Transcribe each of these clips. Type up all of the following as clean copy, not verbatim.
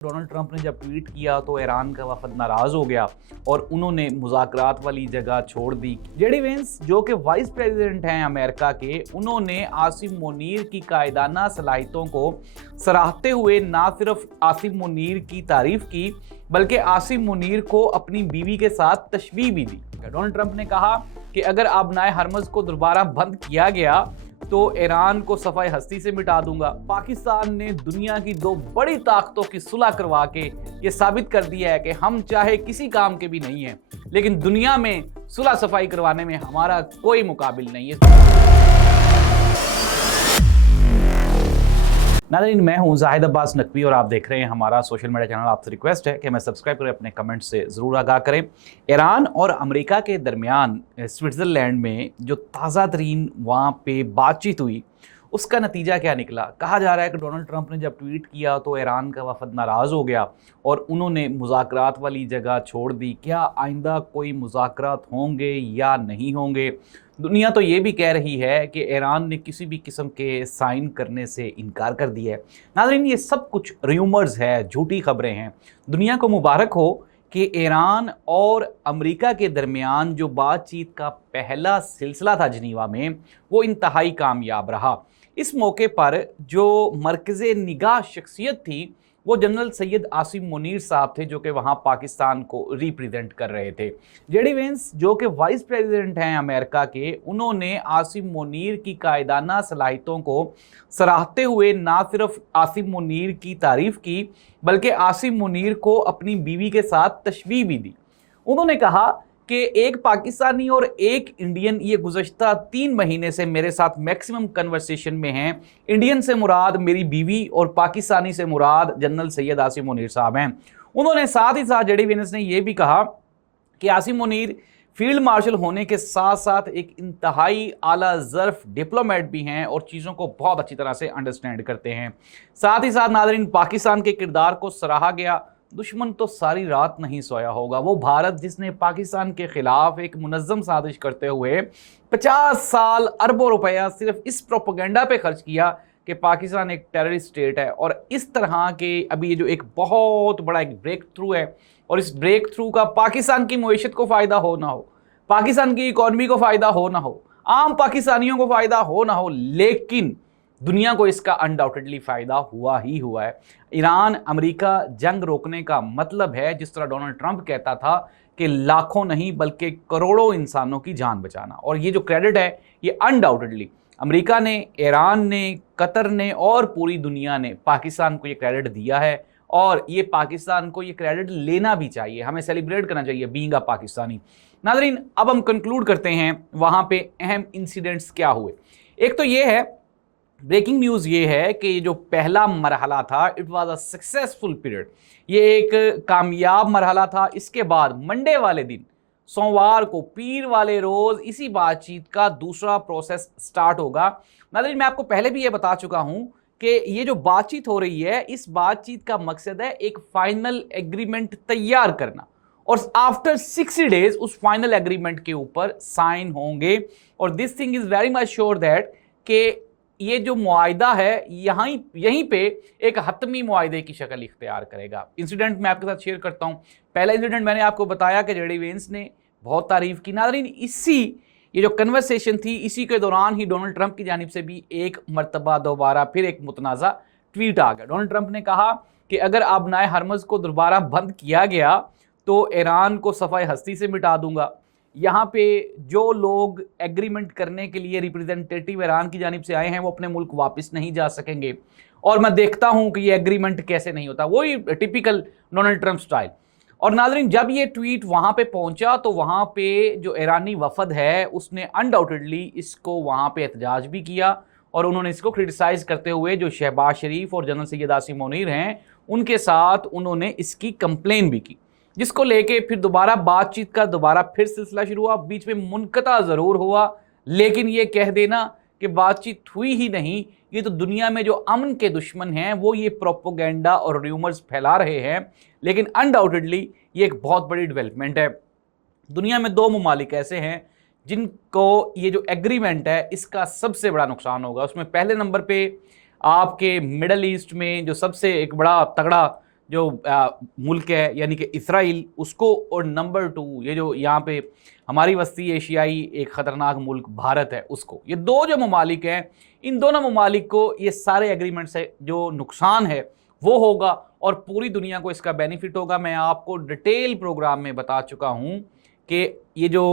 Donald Trump ने जब tweet किया तो ईरान का वफद नाराज हो गया और उन्होंने मुज़ाकरात वाली जगह छोड़ दी। जेडी वेंस जो कि वाइस प्रेसिडेंट हैं अमेरिका के, उन्होंने आसिम मुनीर की कायदाना सलाहियतों को सराहते हुए ना सिर्फ आसिम मुनीर की तारीफ की बल्कि आसिम मुनीर को अपनी बीवी के साथ तशबीह भी दी। डोनाल्ड ट्रंप ने कहा कि अगर आबनाए हरमज को दोबारा बंद किया गया तो ईरान को सफाई हस्ती से मिटा दूंगा। पाकिस्तान ने दुनिया की दो बड़ी ताकतों की सुलह करवा के ये साबित कर दिया है कि हम चाहे किसी काम के भी नहीं हैं, लेकिन दुनिया में सुलह सफाई करवाने में हमारा कोई मुकाबिल नहीं है। नाज़रीन, मैं हूं जाहिद अब्बास नकवी और आप देख रहे हैं हमारा सोशल मीडिया चैनल। आपसे रिक्वेस्ट है कि हमें सब्सक्राइब करें, अपने कमेंट से ज़रूर आगाह करें। ईरान और अमेरिका के दरमियान स्विट्ज़रलैंड में जो ताज़ा तरीन वहाँ पे बातचीत हुई, उसका नतीजा क्या निकला? कहा जा रहा है कि डोनाल्ड ट्रंप ने जब ट्वीट किया तो ईरान का वफद नाराज़ हो गया और उन्होंने मुज़ाकरात वाली जगह छोड़ दी। क्या आइंदा कोई मुज़ाकरात होंगे या नहीं होंगे? दुनिया तो ये भी कह रही है कि ईरान ने किसी भी किस्म के साइन करने से इनकार कर दिया है। नाज़रीन, ये सब कुछ र्यूमर्स है, झूठी खबरें हैं। दुनिया को मुबारक हो कि ईरान और अमेरिका के दरमियान जो बातचीत का पहला सिलसिला था जिनीवा में, वो इंतहाई कामयाब रहा। इस मौके पर जो मरकज़े निगाह शख्सियत थी वो जनरल सैयद आसिम मुनीर साहब थे, जो कि वहाँ पाकिस्तान को रिप्रेजेंट कर रहे थे। जेडी वेंस जो कि वाइस प्रेसिडेंट हैं अमेरिका के, उन्होंने आसिम मुनीर की कायदाना सलाहियतों को सराहते हुए ना सिर्फ आसिम मुनीर की तारीफ की बल्कि आसिम मुनीर को अपनी बीवी के साथ तशबीह भी दी। उन्होंने कहा कि एक पाकिस्तानी और एक इंडियन ये गुज़श्ता 3 महीने से मेरे साथ मैक्सिमम कन्वर्सेशन में हैं। इंडियन से मुराद मेरी बीवी और पाकिस्तानी से मुराद जनरल सैयद आसिम मुनीर साहब हैं। उन्होंने साथ ही साथ जेडी वेंस ने यह भी कहा कि आसिम मुनीर फील्ड मार्शल होने के साथ साथ एक इंतहाई आला ज़र्फ डिप्लोमेट भी हैं और चीज़ों को बहुत अच्छी तरह से अंडरस्टैंड करते हैं। साथ ही साथ नाज़रीन, पाकिस्तान के किरदार को सराहा गया। दुश्मन तो सारी रात नहीं सोया होगा। वो भारत जिसने पाकिस्तान के खिलाफ एक मुनज़्ज़म साजिश करते हुए 50 साल अरबों रुपया सिर्फ इस प्रोपेगेंडा पे खर्च किया कि पाकिस्तान एक टेररिस्ट स्टेट है। और इस तरह के अभी ये जो एक बहुत बड़ा एक ब्रेक थ्रू है, और इस ब्रेक थ्रू का पाकिस्तान की मईशत को फ़ायदा हो ना हो, पाकिस्तान की इकॉनमी को फ़ायदा हो ना हो, आम पाकिस्तानियों को फ़ायदा हो ना हो, लेकिन दुनिया को इसका अनडाउटेडली फ़ायदा हुआ ही हुआ है। ईरान अमेरिका जंग रोकने का मतलब है, जिस तरह डोनाल्ड ट्रंप कहता था, कि लाखों नहीं बल्कि करोड़ों इंसानों की जान बचाना। और ये जो क्रेडिट है ये अनडाउटेडली अमेरिका ने, ईरान ने, कतर ने और पूरी दुनिया ने पाकिस्तान को ये क्रेडिट दिया है, और ये पाकिस्तान को ये क्रेडिट लेना भी चाहिए। हमें सेलिब्रेट करना चाहिए बीइंग अ पाकिस्तानी। नाज़रीन, अब हम कंक्लूड करते हैं वहाँ पे अहम इंसिडेंट्स क्या हुए। एक तो ये है, ब्रेकिंग न्यूज़ ये है कि ये जो पहला मरहला था, it was a successful period. ये एक कामयाब मरहला था। इसके बाद मंडे वाले दिन, सोमवार को, पीर वाले रोज़ इसी बातचीत का दूसरा प्रोसेस स्टार्ट होगा। नाज़रीन, मैं आपको पहले भी ये बता चुका हूँ कि ये जो बातचीत हो रही है, इस बातचीत का मकसद है एक फाइनल एग्रीमेंट तैयार करना, और आफ्टर 60 डेज उस फाइनल एग्रीमेंट के ऊपर साइन होंगे। और this thing is very much sure that कि ये जो मुआहिदा है यहीं पे एक हतमी मुआहिदे की शक्ल इख्तियार करेगा। इंसिडेंट मैं आपके साथ शेयर करता हूँ। पहला इंसिडेंट मैंने आपको बताया कि जेडी वेंस ने बहुत तारीफ की। नाज़रीन, ये जो कन्वर्सेशन थी, इसी के दौरान ही डोनाल्ड ट्रंप की जानिब से भी एक मरतबा दोबारा फिर एक मुतनाज़ा ट्वीट आ गया। डोनाल्ड ट्रंप ने कहा कि अगर आबनाए हरमज को दोबारा बंद किया गया तो ईरान को सफाई हस्ती से मिटा दूंगा। यहाँ पे जो लोग एग्रीमेंट करने के लिए रिप्रेजेंटेटिव ईरान की जानिब से आए हैं, वो अपने मुल्क वापस नहीं जा सकेंगे, और मैं देखता हूँ कि ये एग्रीमेंट कैसे नहीं होता। वही टिपिकल डोनाल्ड ट्रंप स्टाइल। और नाज़रीन, जब ये ट्वीट वहाँ पे पहुँचा तो वहाँ पे जो ईरानी वफद है उसने अनडाउटेडली इसको वहाँ पे एहतजाज भी किया, और उन्होंने इसको क्रिटिसाइज़ करते हुए जो शहबाज शरीफ और जनरल सैयद आसिम मुनीर हैं उनके साथ उन्होंने इसकी कंप्लेन भी की, जिसको लेके फिर दोबारा बातचीत का दोबारा फिर सिलसिला शुरू हुआ। बीच में मुनक़ता ज़रूर हुआ, लेकिन ये कह देना कि बातचीत हुई ही नहीं, ये तो दुनिया में जो अमन के दुश्मन हैं वो ये प्रोपोगेंडा और र्यूमर्स फैला रहे हैं। लेकिन अनडाउटेडली ये एक बहुत बड़ी डेवलपमेंट है। दुनिया में 2 ममालिक ऐसे हैं जिनको ये जो एग्रीमेंट है इसका सबसे बड़ा नुकसान होगा। उसमें पहले नंबर पे आपके मिडल ईस्ट में जो सबसे एक बड़ा तगड़ा जो मुल्क है यानी कि इसराइल उसको, और नंबर 2 ये जो यहाँ पे हमारी वस्ती एशियाई एक ख़तरनाक मुल्क भारत है उसको। ये 2 जो ममालिक हैं, इन दोनों ममालिक को ये सारे एग्रीमेंट से जो नुकसान है वो होगा और पूरी दुनिया को इसका बेनिफिट होगा। मैं आपको डिटेल प्रोग्राम में बता चुका हूँ कि ये जो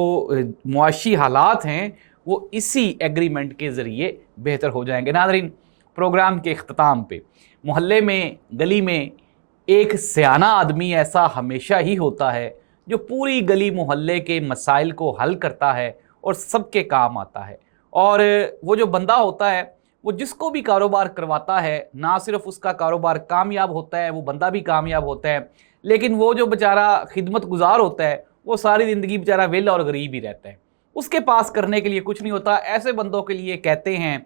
मुआशी हालात हैं वो इसी एग्रीमेंट के ज़रिए बेहतर हो जाएंगे। नाज़रीन, प्रोग्राम के इख्तिताम पे मोहल्ले में, गली में एक सियाना आदमी ऐसा हमेशा ही होता है जो पूरी गली मोहल्ले के मसाइल को हल करता है और सबके काम आता है। और वो जो बंदा होता है वो जिसको भी कारोबार करवाता है, ना सिर्फ उसका कारोबार कामयाब होता है, वो बंदा भी कामयाब होता है, लेकिन वो जो बेचारा खिदमत गुजार होता है वो सारी ज़िंदगी बेचारा वेला और गरीब ही रहता है। उसके पास करने के लिए कुछ नहीं होता। ऐसे बंदों के लिए कहते हैं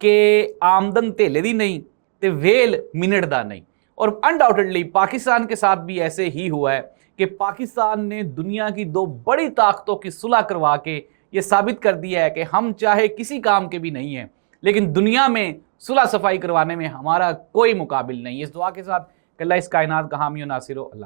कि आमदन धेले दी नहीं ते वेल मिनट दा नहीं। और अनडाउटेडली पाकिस्तान के साथ भी ऐसे ही हुआ है कि पाकिस्तान ने दुनिया की 2 बड़ी ताकतों की सुलह करवा के ये साबित कर दिया है कि हम चाहे किसी काम के भी नहीं हैं, लेकिन दुनिया में सुलह सफाई करवाने में हमारा कोई मुकाबिल नहीं है। इस दुआ के साथ कि अल्लाह इस कायनात का हामी और नासिर हो। अल्लाह।